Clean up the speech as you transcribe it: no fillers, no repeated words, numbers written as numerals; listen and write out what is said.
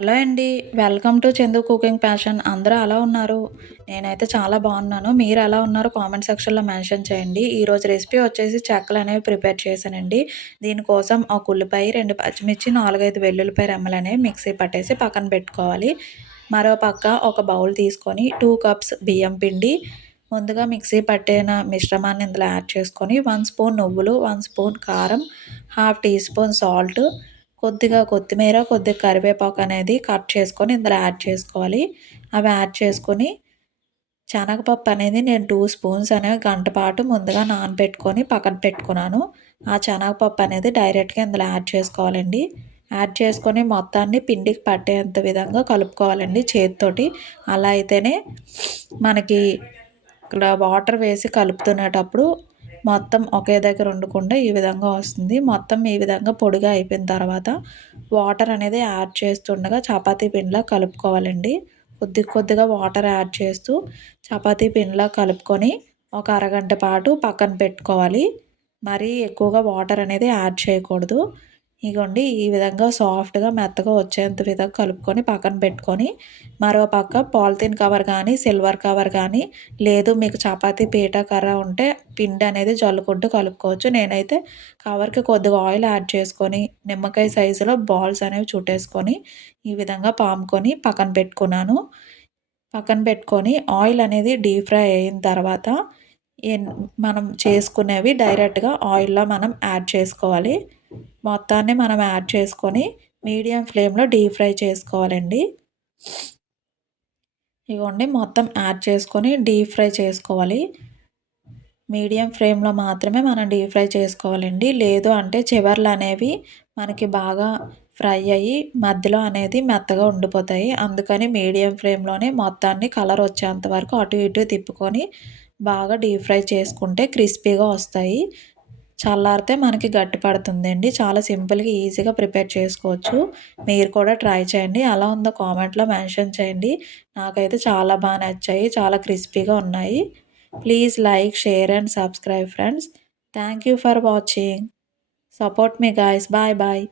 Hello అండి. Welcome to Chandu cooking passion. అందరూ ఎలా ఉన్నారు? నేనైతే చాలా బాగున్నాను. మీరు ఎలా ఉన్నారో కామెంట్ సెక్షన్‌లో మెన్షన్ చేయండి. ఈరోజు రెసిపీ వచ్చేసి చెక్కలనేవి ప్రిపేర్ చేశానండి. దీనికోసం ఒక ఉల్లిపాయ, 2 పచ్చిమిర్చి, 4, 5 వెల్లుల్లిపాయ రెమ్మలనేవి మిక్సీ పట్టేసి పక్కన పెట్టుకోవాలి. మరో పక్క ఒక బౌల్ తీసుకొని 2 కప్స్ బియ్యం పిండి, ముందుగా మిక్సీ పట్టిన మిశ్రమాన్ని ఇందులో యాడ్ చేసుకొని 1 స్పూన్ నువ్వులు, 1 స్పూన్ కారం, హాఫ్ టీ స్పూన్ సాల్ట్, కొద్దిగా కొత్తిమీర, కొద్దిగా కరివేపాకు అనేది కట్ చేసుకొని ఇందులో యాడ్ చేసుకోవాలి. అవి యాడ్ చేసుకొని శనగపప్పు అనేది నేను 2 స్పూన్స్ అనేవి గంట పాటు ముందుగా నానబెట్టుకొని పక్కన పెట్టుకున్నాను. ఆ శనగపప్పు అనేది డైరెక్ట్‌గా ఇందులో యాడ్ చేసుకోవాలండి. యాడ్ చేసుకొని మొత్తాన్ని పిండికి పట్టేంత విధంగా కలుపుకోవాలండి చేత్తోటి. అలా అయితేనే మనకి ఇక్కడ వాటర్ వేసి కలుపుతునేటప్పుడు మొత్తం ఒకే దగ్గర ఉండకుండా ఈ విధంగా వస్తుంది. మొత్తం ఈ విధంగా పొడిగా అయిపోయిన తర్వాత వాటర్ అనేది యాడ్ చేస్తుండగా చపాతీ పిండిలా కలుపుకోవాలండి. కొద్ది కొద్దిగా వాటర్ యాడ్ చేస్తూ చపాతీ పిండిలా కలుపుకొని ఒక అరగంట పాటు పక్కన పెట్టుకోవాలి. మరీ ఎక్కువగా వాటర్ అనేది యాడ్ చేయకూడదు. ఇగోండి ఈ విధంగా సాఫ్ట్‌గా మెత్తగా వచ్చేంత విధంగా కలుపుకొని పక్కన పెట్టుకొని, మరో పక్క పాలిథీన్ కవర్ కానీ, సిల్వర్ కవర్ కానీ, లేదు మీకు చపాతీ పీట కర్ర ఉంటే పిండి అనేది జల్లుకుంటూ కలుపుకోవచ్చు. నేనైతే కవర్‌కి కొద్దిగా ఆయిల్ యాడ్ చేసుకొని, నిమ్మకాయ సైజులో బాల్స్ అనేవి చుట్టేసుకొని, ఈ విధంగా పాముకొని పక్కన పెట్టుకున్నాను. పక్కన పెట్టుకొని ఆయిల్ అనేది డీప్ ఫ్రై అయిన తర్వాత ఎన్ మనం చేసుకునేవి డైరెక్ట్‌గా ఆయిల్‌లో మనం యాడ్ చేసుకోవాలి. మొత్తాన్ని మనం యాడ్ చేసుకొని మీడియం ఫ్లేమ్‌లో డీప్ ఫ్రై చేసుకోవాలండి. ఇగోండి మొత్తం యాడ్ చేసుకొని డీప్ ఫ్రై చేసుకోవాలి. మీడియం ఫ్లేమ్‌లో మాత్రమే మనం డీప్ ఫ్రై చేసుకోవాలండి. లేదు అంటే చివర్లు అనేవి మనకి బాగా ఫ్రై అయ్యి మధ్యలో అనేది మెత్తగా ఉండిపోతాయి. అందుకని మీడియం ఫ్లేమ్‌లోనే మొత్తాన్ని కలర్ వచ్చేంత వరకు అటు ఇటు తిప్పుకొని బాగా డీప్ ఫ్రై చేసుకుంటే క్రిస్పీగా వస్తాయి. చల్లారితే మనకి గట్టి పడుతుందండి. చాలా సింపుల్‌గా ఈజీగా ప్రిపేర్ చేసుకోవచ్చు. మీరు కూడా ట్రై చేయండి. ఎలా ఉందో కామెంట్‌లో మెన్షన్ చేయండి. నాకైతే చాలా నచ్చాయి. చాలా క్రిస్పీగా ఉన్నాయి. Please like, share and subscribe friends. Thank you for watching. Support me guys. Bye bye.